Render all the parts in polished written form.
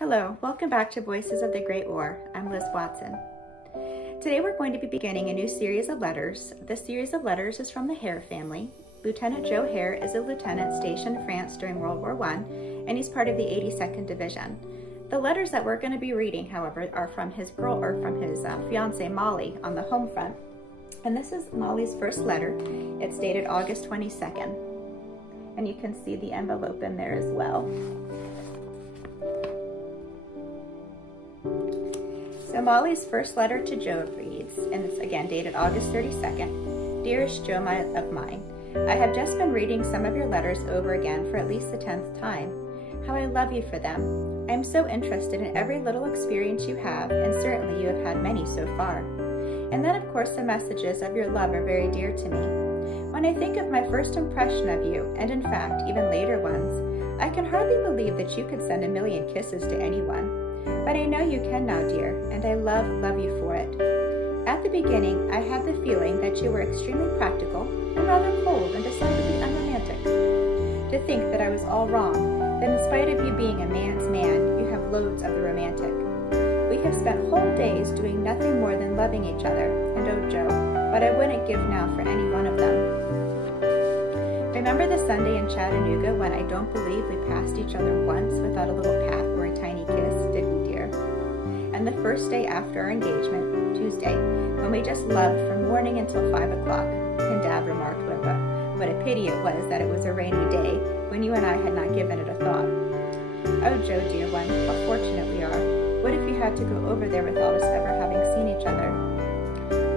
Hello, welcome back to Voices of the Great War. I'm Liz Watson. Today we're going to be beginning a new series of letters. This series of letters is from the Hare family. Lieutenant Joe Hare is a lieutenant stationed in France during World War I, and he's part of the 82nd Division. The letters that we're going to be reading, however, are from his fiancé Molly on the home front. And this is Molly's first letter. It's dated August 22nd. And you can see the envelope in there as well. So Molly's first letter to Joe reads, and it's again dated August 32nd. Dearest Joe of mine, I have just been reading some of your letters over again for at least the 10th time. How I love you for them. I am so interested in every little experience you have, and certainly you have had many so far. And then of course the messages of your love are very dear to me. When I think of my first impression of you, and in fact even later ones, I can hardly believe that you could send a million kisses to anyone. But I know you can now, dear, and I love you for it. At the beginning, I had the feeling that you were extremely practical and rather cold and decidedly unromantic. To think that I was all wrong, that in spite of you being a man's man, you have loads of the romantic. We have spent whole days doing nothing more than loving each other, and oh, Joe, what I wouldn't give now for any one of them. Remember the Sunday in Chattanooga when I don't believe we passed each other once without a little pat or a tiny kiss, did we, dear? And the first day after our engagement, Tuesday, when we just loved from morning until 5 o'clock, and Dad remarked what a pity it was that it was a rainy day when you and I had not given it a thought. Oh, Joe, dear one, how fortunate we are. What if you had to go over there without us ever having seen each other?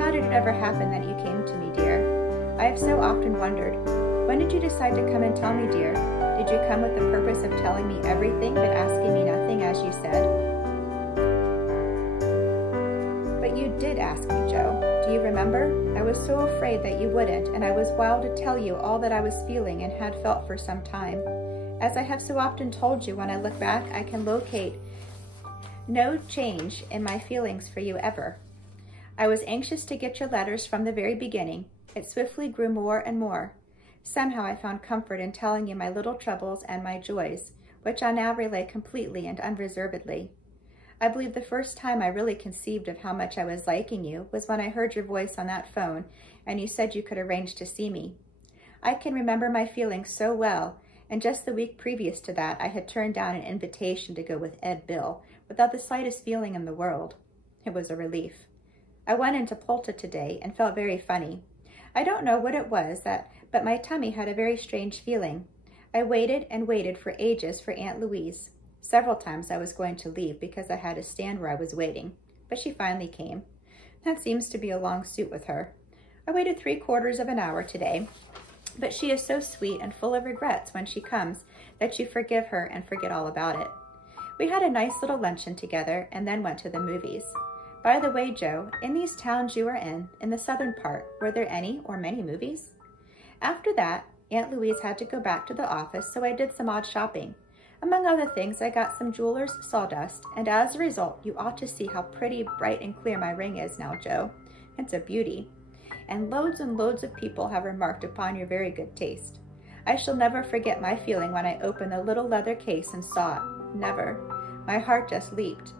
How did it ever happen that you came to me, dear? I have so often wondered. When did you decide to come and tell me, dear? Did you come with the purpose of telling me everything but asking me nothing, as you said? But you did ask me, Joe. Do you remember? I was so afraid that you wouldn't, and I was wild to tell you all that I was feeling and had felt for some time. As I have so often told you, when I look back, I can locate no change in my feelings for you ever. I was anxious to get your letters from the very beginning. It swiftly grew more and more. Somehow I found comfort in telling you my little troubles and my joys, which I now relay completely and unreservedly. I believe the first time I really conceived of how much I was liking you was when I heard your voice on that phone and you said you could arrange to see me. I can remember my feelings so well, and just the week previous to that I had turned down an invitation to go with Ed Bill without the slightest feeling in the world. It was a relief. I went into Polta today and felt very funny. I don't know what it was, but my tummy had a very strange feeling. I waited and waited for ages for Aunt Louise. Several times I was going to leave because I had to stand where I was waiting, but she finally came. That seems to be a long suit with her. I waited 3/4 of an hour today, but she is so sweet and full of regrets when she comes that you forgive her and forget all about it. We had a nice little luncheon together and then went to the movies. By the way, Joe, in these towns you are in the southern part, were there any or many movies? After that, Aunt Louise had to go back to the office, so I did some odd shopping. Among other things, I got some jeweler's sawdust, and as a result, you ought to see how pretty, bright, and clear my ring is now, Joe. It's a beauty. And loads of people have remarked upon your very good taste. I shall never forget my feeling when I opened the little leather case and saw it. Never. My heart just leaped.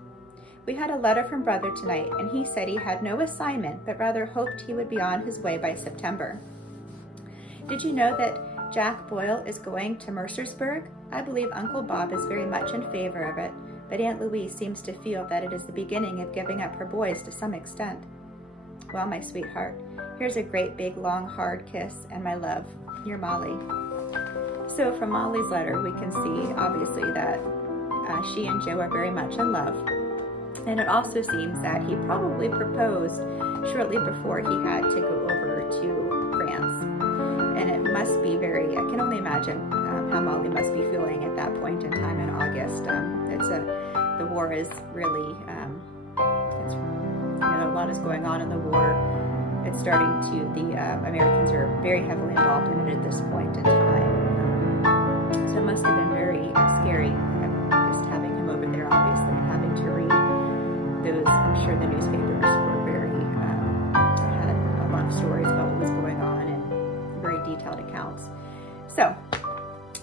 We had a letter from Brother tonight, and he said he had no assignment, but rather hoped he would be on his way by September. Did you know that Jack Boyle is going to Mercersburg? I believe Uncle Bob is very much in favor of it, but Aunt Louise seems to feel that it is the beginning of giving up her boys to some extent. Well, my sweetheart, here's a great big long hard kiss and my love. Your Molly. So from Molly's letter, we can see obviously that she and Joe are very much in love. And it also seems that he probably proposed shortly before he had to go over to France. And it must be very, I can only imagine how Molly must be feeling at that point in time in August. The war is really, a lot is going on in the war. It's starting to, the Americans are very heavily involved in it at this point in time. So it must have been very scary just having him over there, obviously, and having to read those. I'm sure the newspapers were very, had a lot of stories about what was going on and very detailed accounts. So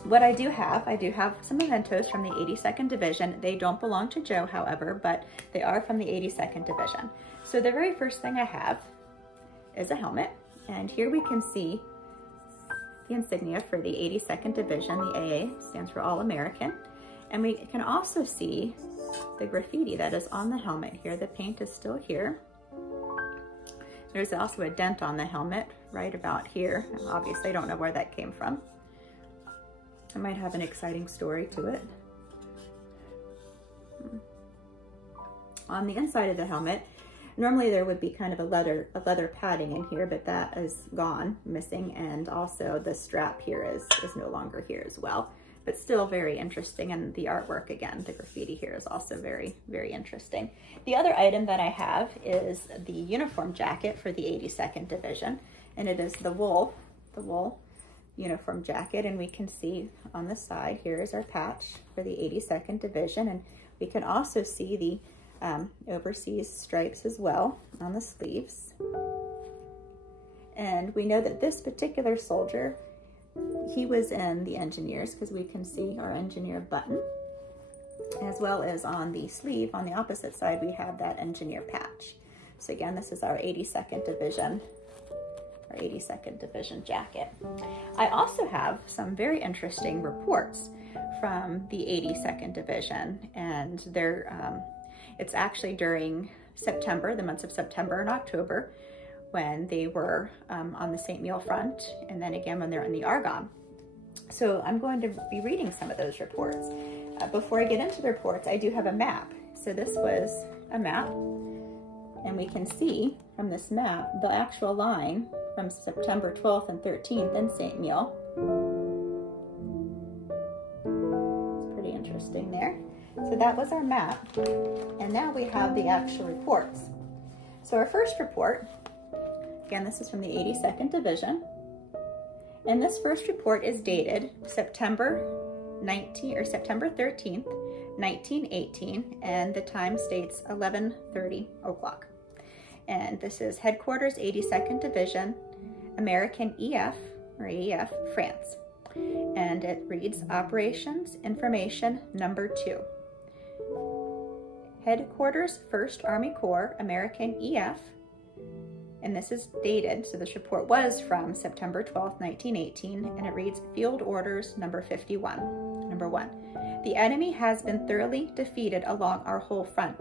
What I do have some mementos from the 82nd Division. They don't belong to Joe, however, but they are from the 82nd Division. So the very first thing I have is a helmet, and here we can see the insignia for the 82nd Division. The AA stands for All American, and we can also see the graffiti that is on the helmet here. The paint is still here. There's also a dent on the helmet right about here. Obviously, I don't know where that came from. It might have an exciting story to it. On the inside of the helmet, normally there would be kind of a leather padding in here, but that is gone, missing, and also the strap here is no longer here as well. But still very interesting, and the artwork, again, the graffiti here is also very, very interesting. The other item that I have is the uniform jacket for the 82nd Division, and it is the wool uniform jacket, and we can see on the side here is our patch for the 82nd Division, and we can also see the overseas stripes as well on the sleeves. And we know that this particular soldier, he was in the engineers, because we can see our engineer button, as well as on the sleeve on the opposite side we have that engineer patch. So again, this is our 82nd Division, our 82nd Division jacket. I also have some very interesting reports from the 82nd Division, and they're it's actually during September, the months of September and October, when they were on the St. Miel front, and then again when they're in the Argonne. So I'm going to be reading some of those reports. Before I get into the reports, I do have a map. So this was a map, and we can see from this map the actual line from September 12th and 13th in St. Miel. It's pretty interesting there. So that was our map, and now we have the actual reports. So our first report, again, this is from the 82nd Division, and this first report is dated September 13th, 1918, and the time states 11:30 o'clock. And this is Headquarters 82nd Division, American EF, or AEF, France. And it reads Operations Information Number 2. Headquarters 1st Army Corps, American EF, and this is dated, so this report was from September 12th, 1918, and it reads Field Orders Number 51. Number 1. The enemy has been thoroughly defeated along our whole front.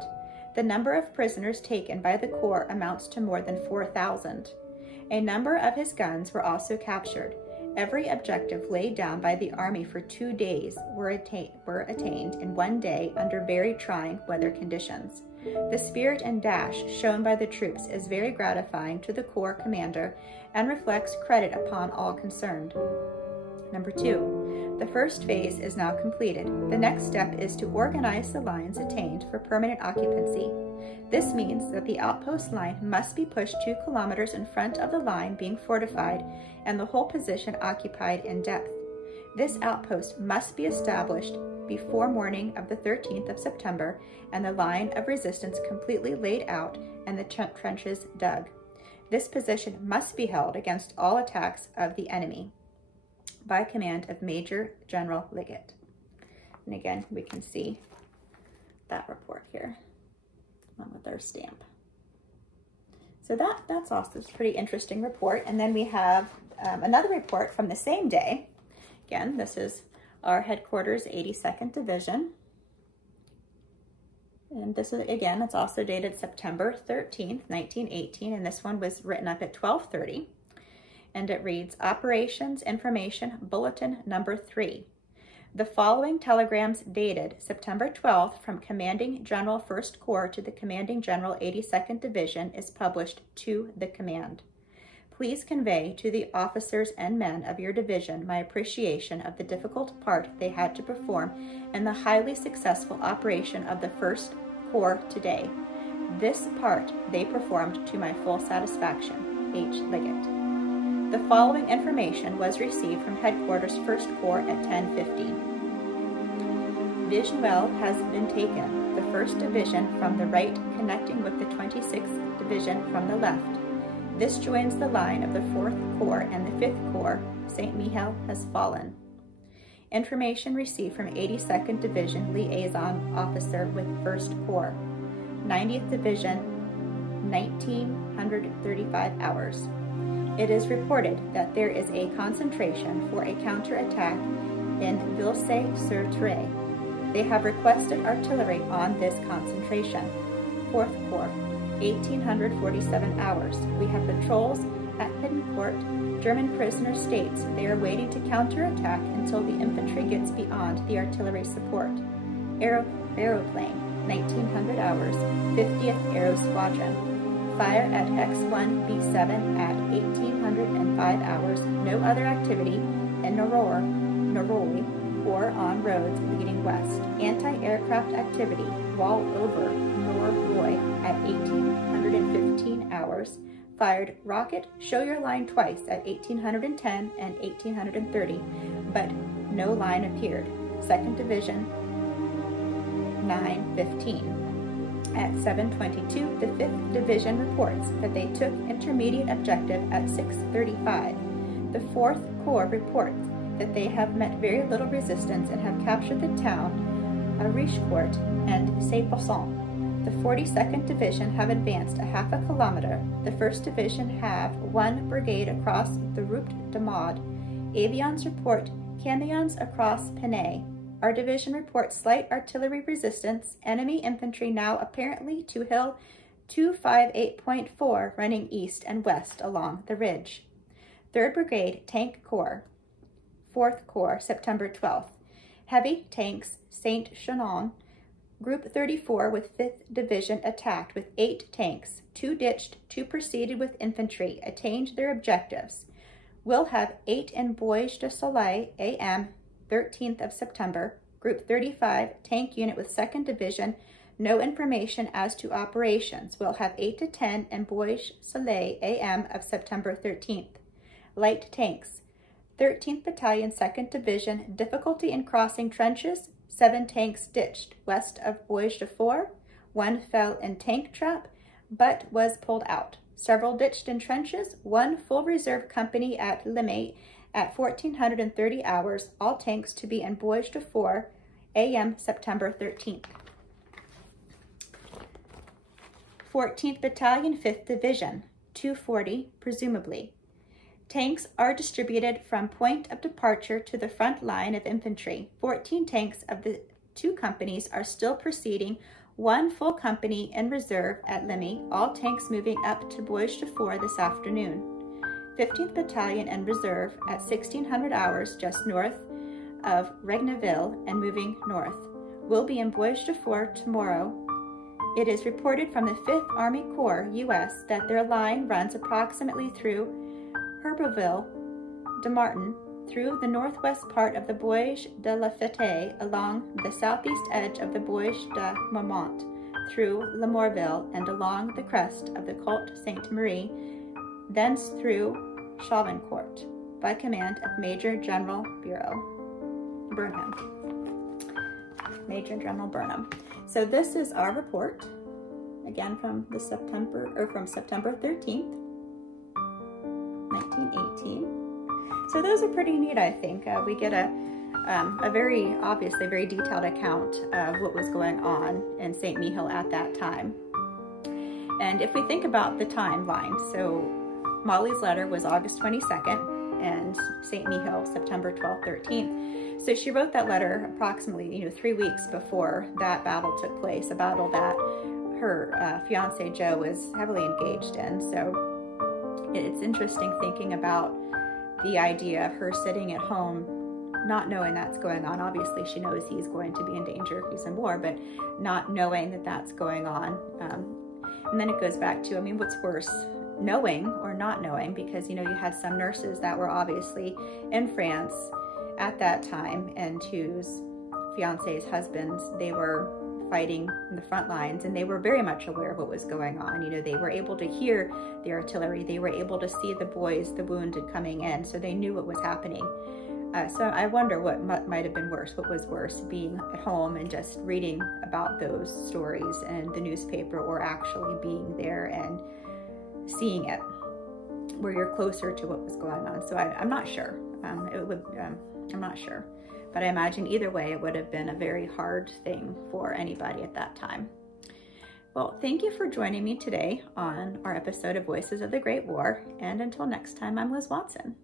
The number of prisoners taken by the Corps amounts to more than 4,000. A number of his guns were also captured. Every objective laid down by the Army for 2 days were attained in 1 day under very trying weather conditions. The spirit and dash shown by the troops is very gratifying to the Corps commander and reflects credit upon all concerned. Number 2. The first phase is now completed. The next step is to organize the lines attained for permanent occupancy. This means that the outpost line must be pushed 2 kilometers in front of the line being fortified and the whole position occupied in depth. This outpost must be established before morning of the 13th of September and the line of resistance completely laid out and the trenches dug. This position must be held against all attacks of the enemy by command of Major General Liggett. And again, we can see that report here with our stamp. So that's also a pretty interesting report. And then we have another report from the same day. Again, this is our Headquarters 82nd Division. And this is, again, it's also dated September 13th, 1918, and this one was written up at 12:30. And it reads, Operations Information Bulletin Number 3. The following telegrams dated September 12th from Commanding General 1st Corps to the Commanding General 82nd Division is published to the command. Please convey to the officers and men of your division my appreciation of the difficult part they had to perform in the highly successful operation of the 1st Corps today. This part they performed to my full satisfaction. H. Liggett. The following information was received from Headquarters 1st Corps at 10:50. Visuel has been taken, the 1st Division from the right connecting with the 26th Division from the left. This joins the line of the 4th Corps and the 5th Corps. St. Mihiel has fallen. Information received from 82nd Division Liaison Officer with 1st Corps. 90th Division, 1935 hours. It is reported that there is a concentration for a counterattack in Vilsay-sur-Tray. They have requested artillery on this concentration. 4th Corps, 1847 hours. We have patrols at Hiddencourt. German prisoner states they are waiting to counterattack until the infantry gets beyond the artillery support. Aeroplane, 1900 hours, 50th Aero Squadron. Fire at X-1B7 at 1805 hours. No other activity in Noroi or on roads leading west. Anti-aircraft activity while over Noroi at 1815 hours. Fired rocket show your line twice at 1810 and 1830, but no line appeared. 2nd Division, 9:15. At 7:22, the 5th Division reports that they took intermediate objective at 6:35. The 4th Corps reports that they have met very little resistance and have captured the town of Richecourt and Saint-Poisson. The 42nd Division have advanced a half a kilometer. The 1st Division have 1 brigade across the Route de Maude. Avions report camions across Penay. Our division reports slight artillery resistance. Enemy infantry now apparently to Hill 258.4 running east and west along the ridge. 3rd Brigade Tank Corps. 4th Corps, September 12th. Heavy tanks, Saint-Chanon. Group 34 with 5th Division attacked with 8 tanks. 2 ditched, 2 proceeded with infantry, attained their objectives. Will have 8 in Bois de Soleil, AM, 13th of September. Group 35, tank unit with 2nd Division, no information as to operations. Will have 8 to 10 in Bois Soleil, AM of September 13th. Light tanks, 13th Battalion, 2nd Division, difficulty in crossing trenches, 7 tanks ditched west of Bois de Fort. 1 fell in tank trap, but was pulled out. Several ditched in trenches. 1 full reserve company at Limay at 1430 hours. All tanks to be in Bois de Fort, AM September 13th. 14th Battalion, 5th Division, 240, presumably. Tanks are distributed from point of departure to the front line of infantry. 14 tanks of the 2 companies are still proceeding. 1 full company in reserve at Limay. All tanks moving up to Bois de Fort this afternoon. 15th Battalion in reserve at 1600 hours just north of Regneville and moving north. Will be in Bois de Fort tomorrow. It is reported from the 5th Army Corps, U.S., that their line runs approximately through Herberville de Martin, through the northwest part of the Bois de la Fête, along the southeast edge of the Bois de Marmont, through Lamorville and along the crest of the Côte Sainte-Marie, thence through Chauvancourt, by command of Major General Burnham. Major General Burnham. So this is our report, again from September 13th. 1918. So those are pretty neat, I think. We get a very, obviously, very detailed account of what was going on in St. Mihiel at that time. And if we think about the timeline, so Molly's letter was August 22nd and St. Mihiel, September 12th, 13th. So she wrote that letter approximately, 3 weeks before that battle took place, a battle that her fiance Joe was heavily engaged in. So it's interesting thinking about the idea of her sitting at home, not knowing that's going on. Obviously, she knows he's going to be in danger, he's in war, but not knowing that that's going on. And then it goes back to, what's worse, knowing or not knowing? Because, you had some nurses that were obviously in France at that time and whose fiancés, husbands, they were fighting in the front lines, and they were very much aware of what was going on. They were able to hear the artillery, they were able to see the boys, the wounded coming in, so they knew what was happening. So I wonder what might have been worse. What was worse, being at home and just reading about those stories in the newspaper, or actually being there and seeing it, where you're closer to what was going on. So I'm not sure. I'm not sure. But I imagine either way, it would have been a very hard thing for anybody at that time. Well, thank you for joining me today on our episode of Voices of the Great War. And until next time, I'm Liz Watson.